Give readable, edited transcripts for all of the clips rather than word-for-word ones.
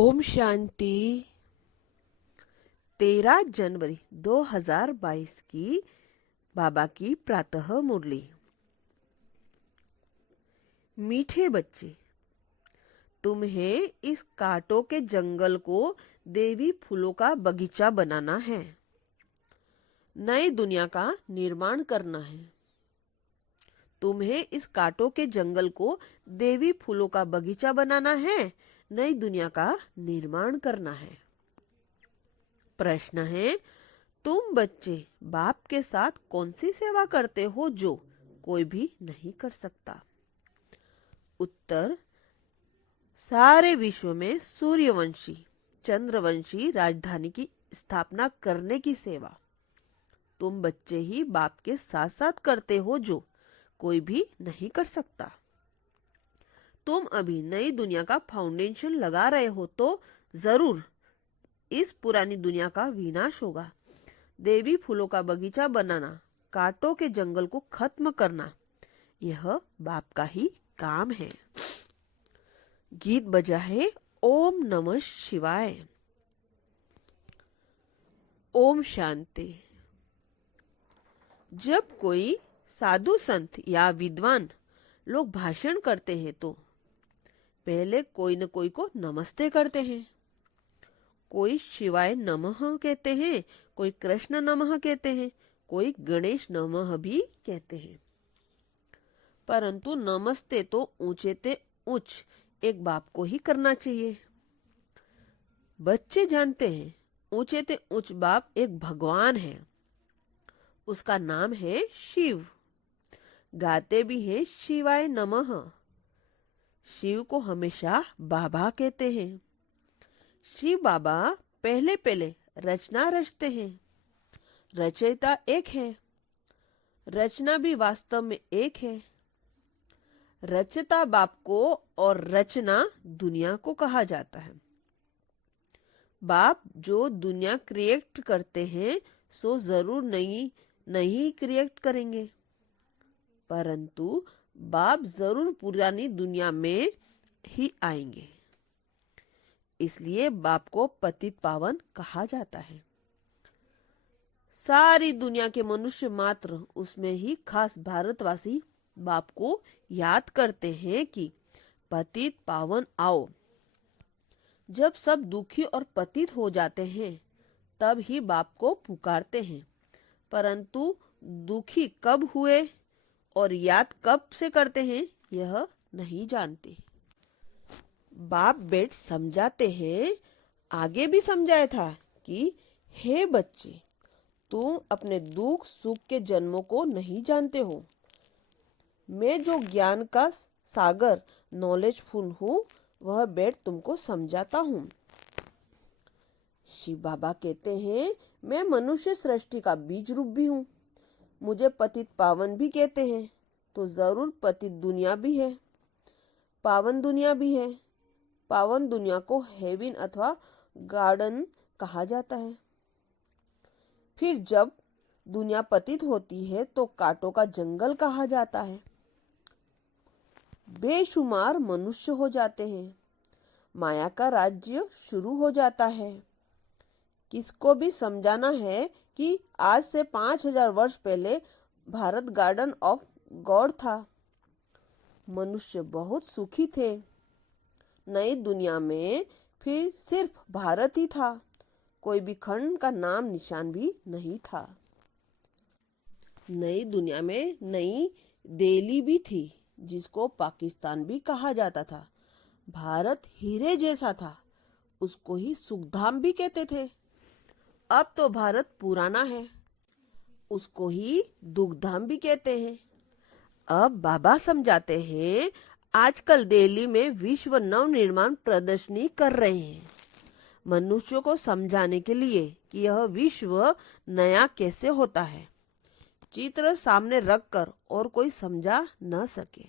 ओम शांति। 13 जनवरी 2022 की बाबा की प्रातः मुरली। मीठे बच्चे, तुम्हें इस कांटों के जंगल को देवी फूलों का बगीचा बनाना है, नई दुनिया का निर्माण करना है। तुम्हें इस कांटों के जंगल को देवी फूलों का बगीचा बनाना है, नई दुनिया का निर्माण करना है। प्रश्न है, तुम बच्चे बाप के साथ कौन सी सेवा करते हो जो कोई भी नहीं कर सकता? उत्तर, सारे विश्व में सूर्यवंशी चंद्रवंशी राजधानी की स्थापना करने की सेवा तुम बच्चे ही बाप के साथ साथ करते हो जो कोई भी नहीं कर सकता। तुम अभी नई दुनिया का फाउंडेशन लगा रहे हो तो जरूर इस पुरानी दुनिया का विनाश होगा। देवी फूलों का बगीचा बनाना, कांटों के जंगल को खत्म करना, यह बाप का ही काम है। गीत बजा है ओम नमः शिवाय। ओम शांति। जब कोई साधु संत या विद्वान लोग भाषण करते हैं तो पहले कोई न कोई को नमस्ते करते हैं। कोई शिवाय नमः कहते हैं, कोई कृष्ण नमः कहते हैं, कोई गणेश नमः भी कहते हैं। परंतु नमस्ते तो ऊंचे ते उच्च एक बाप को ही करना चाहिए। बच्चे जानते हैं ऊंचे ते उच्च बाप एक भगवान है, उसका नाम है शिव। गाते भी हैं शिवाय नमः। शिव को हमेशा बाबा कहते हैं। शिव बाबा पहले पहले रचना रचते हैं। रचयिता एक है, रचना भी वास्तव में एक है। रचता बाप को और रचना दुनिया को कहा जाता है। बाप जो दुनिया क्रिएट करते हैं सो जरूर नहीं क्रिएट करेंगे, परंतु बाप जरूर पुरानी दुनिया में ही आएंगे। इसलिए बाप को पतित पावन कहा जाता है। सारी दुनिया के मनुष्य मात्र उसमें ही खास भारतवासी बाप को याद करते हैं कि पतित पावन आओ। जब सब दुखी और पतित हो जाते हैं तब ही बाप को पुकारते हैं, परंतु दुखी कब हुए और याद कब से करते हैं यह नहीं जानते। बाप बेट समझाते हैं, आगे भी समझाया था कि हे बच्चे, तुम अपने दुख सुख के जन्मों को नहीं जानते हो। मैं जो ज्ञान का सागर नॉलेजफुल हूँ वह बेट तुमको समझाता हूँ। शिव बाबा कहते हैं, मैं मनुष्य सृष्टि का बीज रूप भी हूँ। मुझे पतित पावन भी कहते हैं तो जरूर पतित दुनिया भी है, पावन दुनिया भी है। पावन दुनिया को हेवन अथवा गार्डन कहा जाता है। फिर जब दुनिया पतित होती है तो कांटों का जंगल कहा जाता है। बेशुमार मनुष्य हो जाते हैं, माया का राज्य शुरू हो जाता है। किसको भी समझाना है कि आज से 5000 वर्ष पहले भारत गार्डन ऑफ गॉड था। मनुष्य बहुत सुखी थे। नई दुनिया में फिर सिर्फ भारत ही था, कोई भी खंड का नाम निशान भी नहीं था। नई दुनिया में नई दिल्ली भी थी जिसको पाकिस्तान भी कहा जाता था। भारत हीरे जैसा था, उसको ही सुखधाम भी कहते थे। अब तो भारत पुराना है, उसको ही दुखधाम भी कहते हैं। अब बाबा समझाते हैं, आजकल दिल्ली में विश्व नव निर्माण प्रदर्शनी कर रहे हैं मनुष्यों को समझाने के लिए कि यह विश्व नया कैसे होता है। चित्र सामने रखकर और कोई समझा न सके,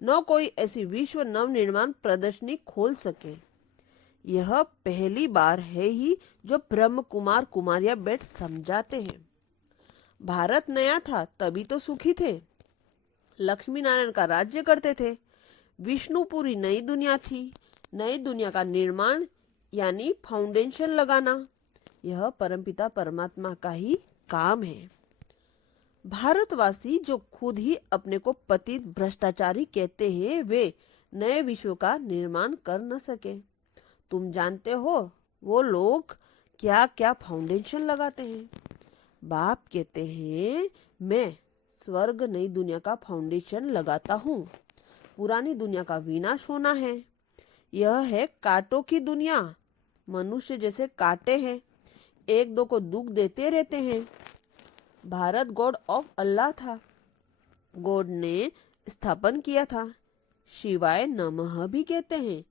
न कोई ऐसी विश्व नव निर्माण प्रदर्शनी खोल सके। यह पहली बार है ही जो ब्रह्म कुमार कुमारिया बैठ समझाते हैं। भारत नया था तभी तो सुखी थे, लक्ष्मी नारायण का राज्य करते थे। विष्णुपुरी नई दुनिया थी। नई दुनिया का निर्माण यानी फाउंडेशन लगाना। यह परमपिता परमात्मा का ही काम है। भारतवासी जो खुद ही अपने को पतित भ्रष्टाचारी कहते हैं, वे नए विश्व का निर्माण कर न सके। तुम जानते हो वो लोग क्या क्या फाउंडेशन लगाते हैं। बाप कहते हैं, मैं स्वर्ग नई दुनिया का फाउंडेशन लगाता हूँ। पुरानी दुनिया का विनाश होना है। यह है कांटों की दुनिया। मनुष्य जैसे कांटे हैं, एक दो को दुख देते रहते हैं। भारत गॉड ऑफ अल्लाह था, गॉड ने स्थापन किया था। शिवाय नमः भी कहते हैं।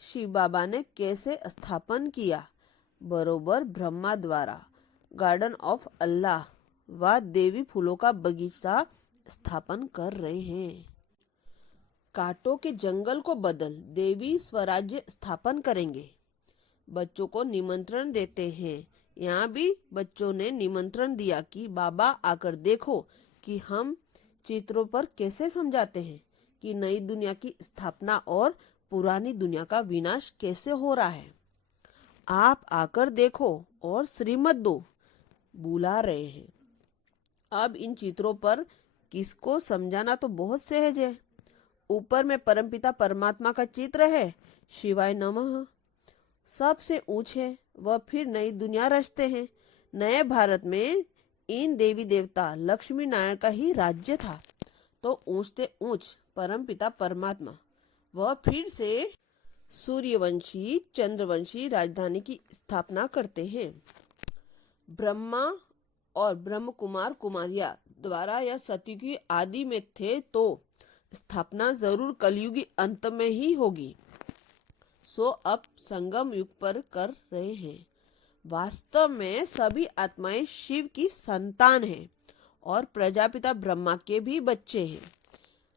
शिव बाबा ने कैसे स्थापन किया? बरोबर ब्रह्मा द्वारा गार्डन ऑफ अल्लाह व देवी फूलों का बगीचा स्थापन कर रहे हैं। कांटों के जंगल को बदल देवी स्वराज्य स्थापन करेंगे। बच्चों को निमंत्रण देते हैं। यहाँ भी बच्चों ने निमंत्रण दिया कि बाबा आकर देखो कि हम चित्रों पर कैसे समझाते हैं कि नई दुनिया की स्थापना और पुरानी दुनिया का विनाश कैसे हो रहा है। आप आकर देखो और श्रीमत दो, बुला रहे हैं। अब इन चित्रों पर किसको समझाना तो बहुत सहज है। ऊपर में परमपिता परमात्मा का चित्र है, शिवाय नमः सबसे ऊंचे, वह फिर नई दुनिया रचते हैं। नए भारत में इन देवी देवता लक्ष्मी नारायण का ही राज्य था। तो ऊंचते ऊंच परमपिता परमात्मा वह फिर से सूर्यवंशी चंद्रवंशी राजधानी की स्थापना करते हैं। ब्रह्मा और ब्रह्म कुमार कुमारिया द्वारा यह सतयुगी आदि में थे, तो स्थापना जरूर कलयुगी अंत में ही होगी। सो अब संगम युग पर कर रहे हैं। वास्तव में सभी आत्माएं शिव की संतान हैं और प्रजापिता ब्रह्मा के भी बच्चे हैं।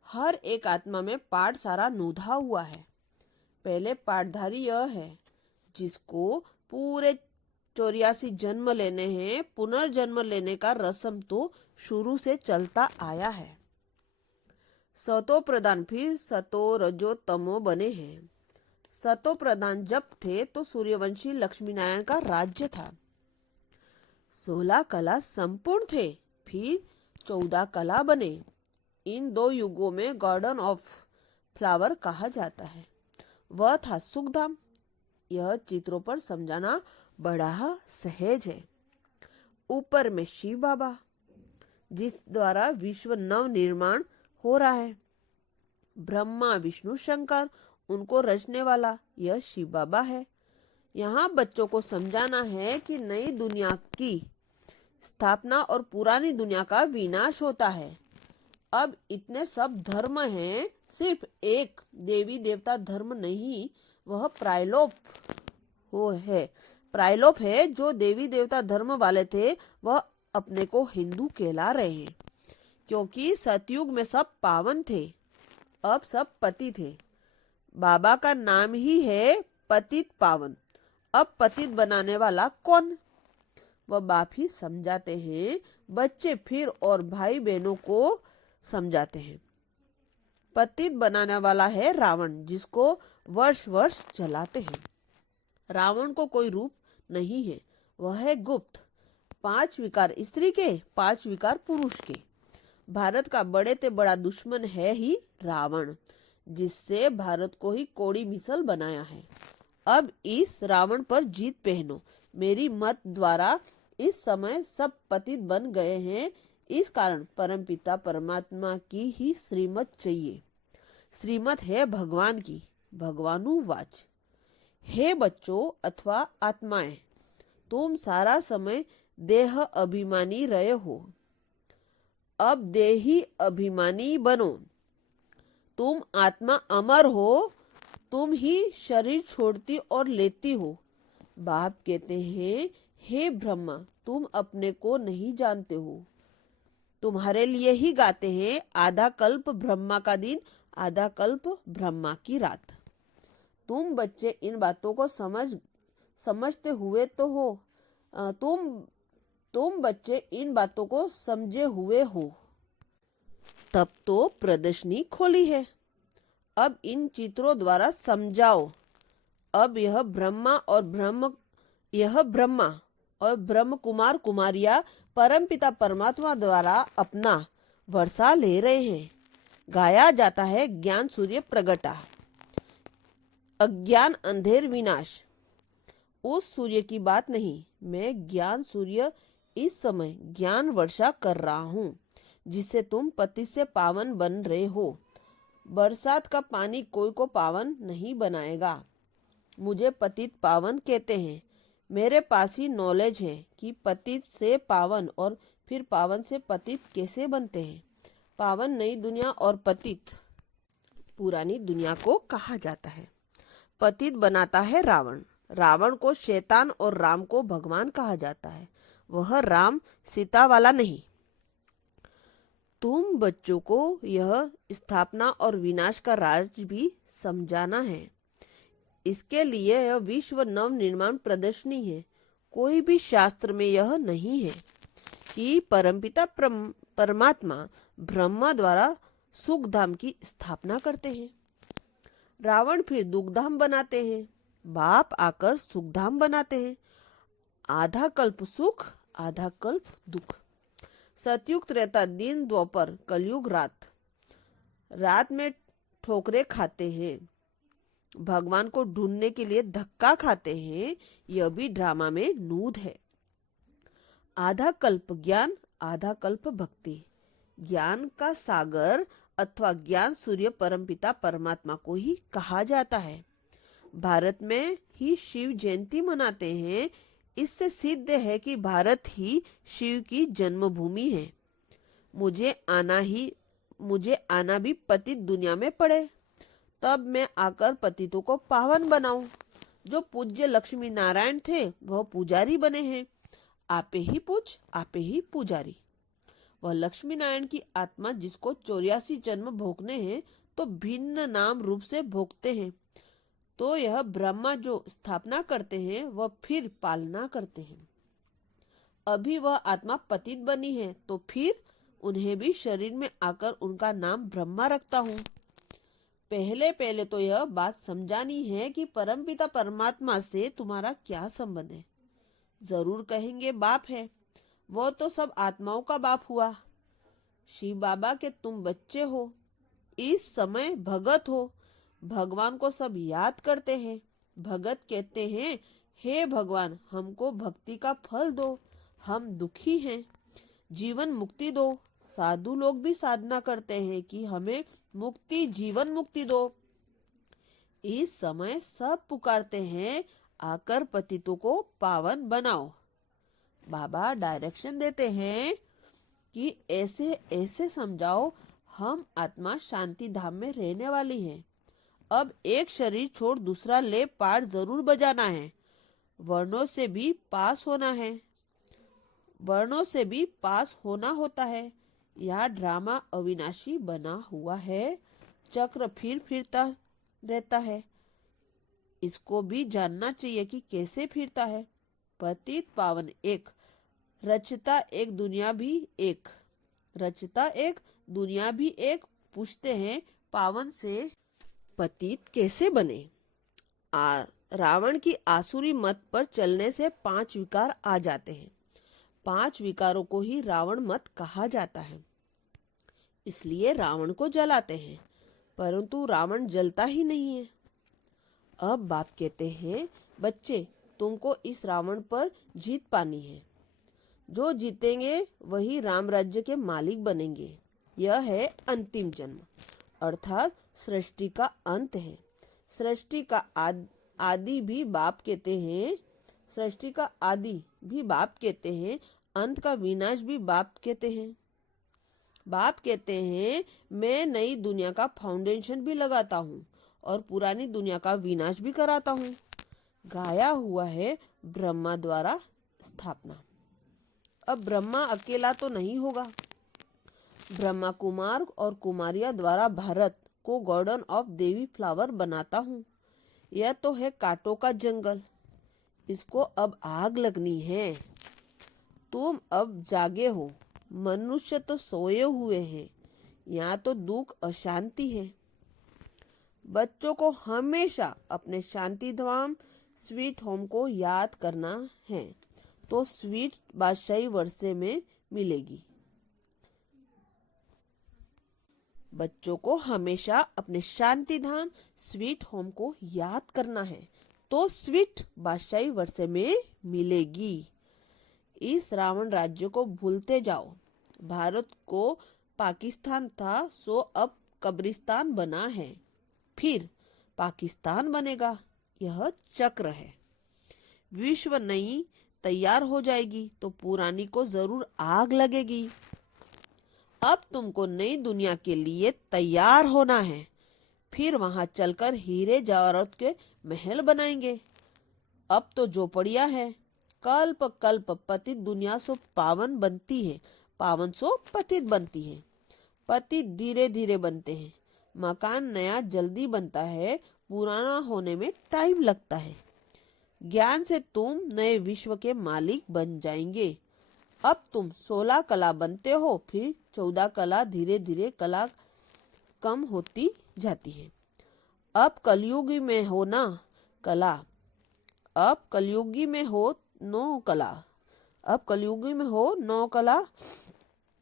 हर एक आत्मा में पाठ सारा नूधा हुआ है। पहले पाठधारी यह है जिसको पूरे 84 जन्म लेने हैं। पुनर्जन्म लेने का रस्म तो शुरू से चलता आया है। सतो प्रधान फिर सतो रजो तमो बने हैं। सतो प्रधान जब थे तो सूर्यवंशी लक्ष्मी नारायण का राज्य था। 16 कला संपूर्ण थे, फिर 14 कला बने। इन दो युगों में गार्डन ऑफ फ्लावर कहा जाता है। वह था सुखधाम। यह चित्रों पर समझाना बड़ा सहज है। ऊपर में शिव बाबा जिस द्वारा विश्व नव निर्माण हो रहा है। ब्रह्मा विष्णु शंकर उनको रचने वाला यह शिव बाबा है। यहाँ बच्चों को समझाना है कि नई दुनिया की स्थापना और पुरानी दुनिया का विनाश होता है। अब इतने सब धर्म हैं, सिर्फ एक देवी देवता धर्म नहीं, वह प्रायलोप है। जो देवी देवता धर्म वाले थे वह अपने को हिंदू कहला रहे हैं, क्योंकि सतयुग में सब पावन थे, अब सब पति थे। बाबा का नाम ही है पतित पावन। अब पतित बनाने वाला कौन? वह बाप ही समझाते हैं। बच्चे फिर और भाई बहनों को समझाते हैं। पतित बनाने वाला है रावण, जिसको वर्ष वर्ष जलाते हैं। रावण को कोई रूप नहीं है, वह है गुप्त। 5 विकार स्त्री के, 5 विकार पुरुष के। भारत का बड़े ते बड़ा दुश्मन है ही रावण, जिससे भारत को ही कोड़ी मिसल बनाया है। अब इस रावण पर जीत पहनो। मेरी मत द्वारा इस समय सब पतित बन गए हैं। इस कारण परमपिता परमात्मा की ही श्रीमत चाहिए। श्रीमत है भगवान की, भगवानुवाच। हे बच्चों अथवा आत्माएं, तुम सारा समय देह अभिमानी रहे हो, अब देही अभिमानी बनो। तुम आत्मा अमर हो, तुम ही शरीर छोड़ती और लेती हो। बाप कहते हैं, हे ब्रह्मा, तुम अपने को नहीं जानते हो। तुम्हारे लिए ही गाते हैं, आधा कल्प ब्रह्मा का दिन, आधा कल्प ब्रह्मा की रात। तुम बच्चे इन बातों को समझते हुए तो हो। तुम बच्चे इन बातों को समझे हुए हो, तब तो प्रदर्शनी खोली है। अब इन चित्रों द्वारा समझाओ। अब यह ब्रह्मा और ब्रह्म कुमार कुमारियां परमपिता परमात्मा द्वारा अपना वर्षा ले रहे हैं। गाया जाता है ज्ञान सूर्य प्रगटा, अज्ञान अंधेर विनाश। उस सूर्य की बात नहीं, मैं ज्ञान सूर्य इस समय ज्ञान वर्षा कर रहा हूँ, जिससे तुम पति से पावन बन रहे हो। बरसात का पानी कोई को पावन नहीं बनाएगा। मुझे पतित पावन कहते हैं। मेरे पास ही नॉलेज है कि पतित से पावन और फिर पावन से पतित कैसे बनते हैं। पावन नई दुनिया और पतित पुरानी दुनिया को कहा जाता है। पतित बनाता है रावण। रावण को शैतान और राम को भगवान कहा जाता है। वह राम सीता वाला नहीं। तुम बच्चों को यह स्थापना और विनाश का राज भी समझाना है। इसके लिए यह विश्व नव निर्माण प्रदर्शनी है। कोई भी शास्त्र में यह नहीं है कि परमपिता परमात्मा ब्रह्मा द्वारा सुखधाम की स्थापना करते हैं। रावण फिर दुखधाम बनाते हैं। बाप आकर सुखधाम बनाते हैं। आधा कल्प सुख, आधा कल्प दुख। सतयुग त्रेता दिन, दोपहर, कलयुग रात। रात में ठोकरे खाते हैं, भगवान को ढूंढने के लिए धक्का खाते हैं। यह भी ड्रामा में नूद है। आधा कल्प ज्ञान, आधा कल्प भक्ति। ज्ञान का सागर अथवा ज्ञान सूर्य परमपिता परमात्मा को ही कहा जाता है। भारत में ही शिव जयंती मनाते हैं। इससे सिद्ध है कि भारत ही शिव की जन्मभूमि है। मुझे आना भी पतित दुनिया में पड़े, तब मैं आकर पतितों को पावन बनाऊं। जो पूज्य लक्ष्मी नारायण थे वह पुजारी बने हैं। आपे ही पूज, आपे ही पुजारी। वह लक्ष्मी नारायण की आत्मा जिसको 84 जन्म भोगने हैं तो भिन्न नाम रूप से भोगते हैं। तो यह ब्रह्मा जो स्थापना करते हैं वह फिर पालना करते हैं। अभी वह आत्मा पतित बनी है तो फिर उन्हें भी शरीर में आकर उनका नाम ब्रह्मा रखता हूँ। पहले पहले तो यह बात समझानी है कि परमपिता परमात्मा से तुम्हारा क्या संबंध है। जरूर कहेंगे बाप है। वो तो सब आत्माओं का बाप हुआ। शिव बाबा के तुम बच्चे हो, इस समय भगत हो। भगवान को सब याद करते हैं। भगत कहते हैं, हे भगवान हमको भक्ति का फल दो, हम दुखी हैं, जीवन मुक्ति दो। साधु लोग भी साधना करते हैं कि हमें मुक्ति, जीवन मुक्ति दो। इस समय सब पुकारते हैं, आकर पतितों को पावन बनाओ। बाबा डायरेक्शन देते हैं कि ऐसे ऐसे समझाओ। हम आत्मा शांति धाम में रहने वाली है। अब एक शरीर छोड़ दूसरा ले पार जरूर बजाना है। वर्णों से भी पास होना है, वर्णों से भी पास होना होता है। यह ड्रामा अविनाशी बना हुआ है। चक्र फिर फिरता रहता है। इसको भी जानना चाहिए कि कैसे फिरता है। पतित पावन एक, रचता एक, दुनिया भी एक। रचता एक, दुनिया भी एक। पूछते हैं पावन से पतित कैसे बने। रावण की आसुरी मत पर चलने से 5 विकार आ जाते हैं। 5 विकारों को ही रावण मत कहा जाता है। इसलिए रावण को जलाते हैं, परंतु रावण जलता ही नहीं है। अब बाप कहते हैं, बच्चे तुमको इस रावण पर जीत पानी है। जो जीतेंगे वही राम राज्य के मालिक बनेंगे। यह है अंतिम जन्म, अर्थात सृष्टि का अंत है। सृष्टि का आदि भी बाप कहते हैं। सृष्टि का आदि भी बाप कहते हैं। अंत का विनाश भी बाप कहते हैं। बाप कहते हैं, मैं नई दुनिया का फाउंडेशन भी लगाता हूँ और पुरानी दुनिया का विनाश भी कराता हूँ। गाया हुआ है ब्रह्मा द्वारा स्थापना। अब ब्रह्मा अकेला तो नहीं होगा। ब्रह्मा कुमार और कुमारिया द्वारा भारत को गार्डन ऑफ देवी फ्लावर बनाता हूँ। यह तो है कांटों का जंगल, इसको अब आग लगनी है। तुम अब जागे हो, मनुष्य तो सोए हुए हैं। यहाँ तो दुख अशांति है। बच्चों को हमेशा अपने शांति धाम स्वीट होम को याद करना है। तो स्वीट बादशाही वर्षे में मिलेगी। बच्चों को हमेशा अपने शांति धाम स्वीट होम को याद करना है, तो स्वीट बादशाही वर्षे में मिलेगी। इस रावण राज्य को भूलते जाओ। भारत को पाकिस्तान था, सो अब कब्रिस्तान बना है, फिर पाकिस्तान बनेगा। यह चक्र है। विश्व नई तैयार हो जाएगी तो पुरानी को जरूर आग लगेगी। अब तुमको नई दुनिया के लिए तैयार होना है, फिर वहां चलकर हीरे जवाहरात के महल बनाएंगे। अब तो झोपड़ियां है, कल्प कल्प पतित दुनिया सो पावन बनती है, पावन सो पतित बनती है। पतित धीरे धीरे बनते हैं। मकान नया जल्दी बनता है, पुराना होने में टाइम लगता है। ज्ञान से तुम नए विश्व के मालिक बन जाएंगे। अब तुम 16 कला बनते हो, फिर 14 कला, धीरे धीरे कला कम होती जाती है। अब कलयुगी में हो ना कला, अब कलयुगी में हो 9 कला, अब कलयुगी में हो 9 कला,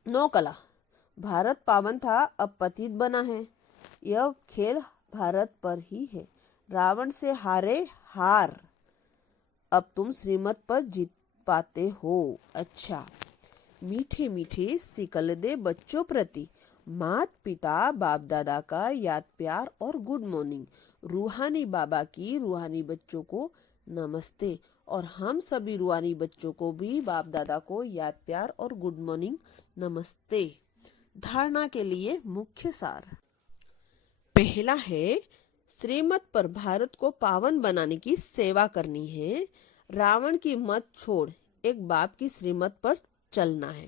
9 कला। भारत पावन था, अब पतित बना है। यह खेल भारत पर ही है। रावण से हारे हार, अब तुम श्रीमत पर जीत पाते हो। अच्छा, मीठे मीठे सिकल दे बच्चों प्रति मात पिता बाप दादा का याद प्यार और गुड मॉर्निंग। रूहानी बाबा की रूहानी बच्चों को नमस्ते, और हम सभी रूहानी बच्चों को भी बाप दादा को याद प्यार और गुड मॉर्निंग नमस्ते। धारणा के लिए मुख्य सार। पहला है, श्रीमत पर भारत को पावन बनाने की सेवा करनी है। रावण की मत छोड़ एक बाप की श्रीमत पर चलना है।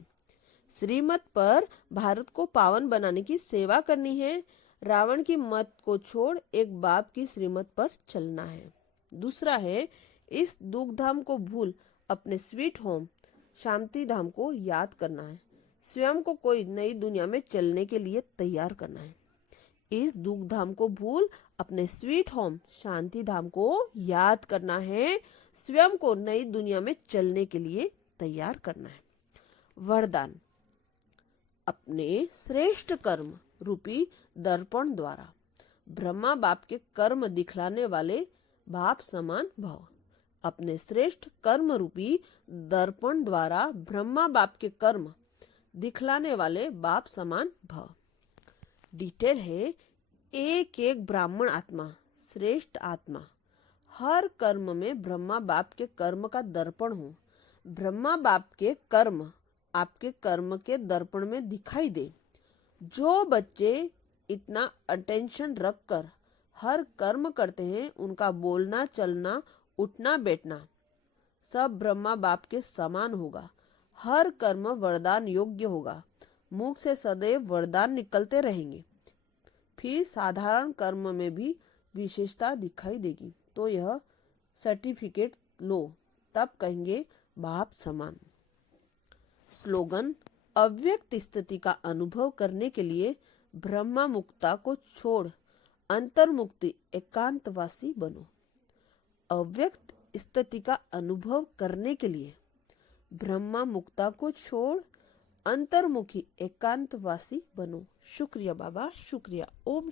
श्रीमत पर भारत को पावन बनाने की सेवा करनी है। रावण की मत को छोड़ एक बाप की श्रीमत पर चलना है। दूसरा है, इस दुख धाम को भूल अपने स्वीट होम शांति धाम को याद करना है। स्वयं को कोई नई दुनिया में चलने के लिए तैयार करना है। इस दुख धाम को भूल अपने स्वीट होम शांति धाम को याद करना है। स्वयं को नई दुनिया में चलने के लिए तैयार करना है। वरदान, अपने श्रेष्ठ कर्म रूपी दर्पण द्वारा ब्रह्मा बाप के कर्म दिखलाने वाले बाप समान भव। अपने श्रेष्ठ कर्म रूपी दर्पण द्वारा ब्रह्मा बाप के कर्म दिखलाने वाले बाप समान भव। डिटेल है, एक एक ब्राह्मण आत्मा, श्रेष्ठ आत्मा, हर कर्म में ब्रह्मा बाप के कर्म का दर्पण हो। ब्रह्मा बाप के कर्म आपके कर्म के दर्पण में दिखाई दे। जो बच्चे इतना अटेंशन रखकर हर कर्म करते हैं, उनका बोलना चलना उठना बैठना सब ब्रह्मा बाप के समान होगा। हर कर्म वरदान योग्य होगा। मुख से सदैव वरदान निकलते रहेंगे। फिर साधारण कर्म में भी विशेषता दिखाई देगी, तो यह सर्टिफिकेट लो, तब कहेंगे बाप समान। स्लोगन, अव्यक्त स्थिति का अनुभव करने के लिए ब्रह्मा मुक्ता को छोड़ अंतर्मुक्ति एकांतवासी बनो। अव्यक्त स्थिति का अनुभव करने के लिए ब्रह्मा मुक्ता को छोड़ अंतर्मुखी एकांतवासी बनो। शुक्रिया बाबा, शुक्रिया। ओम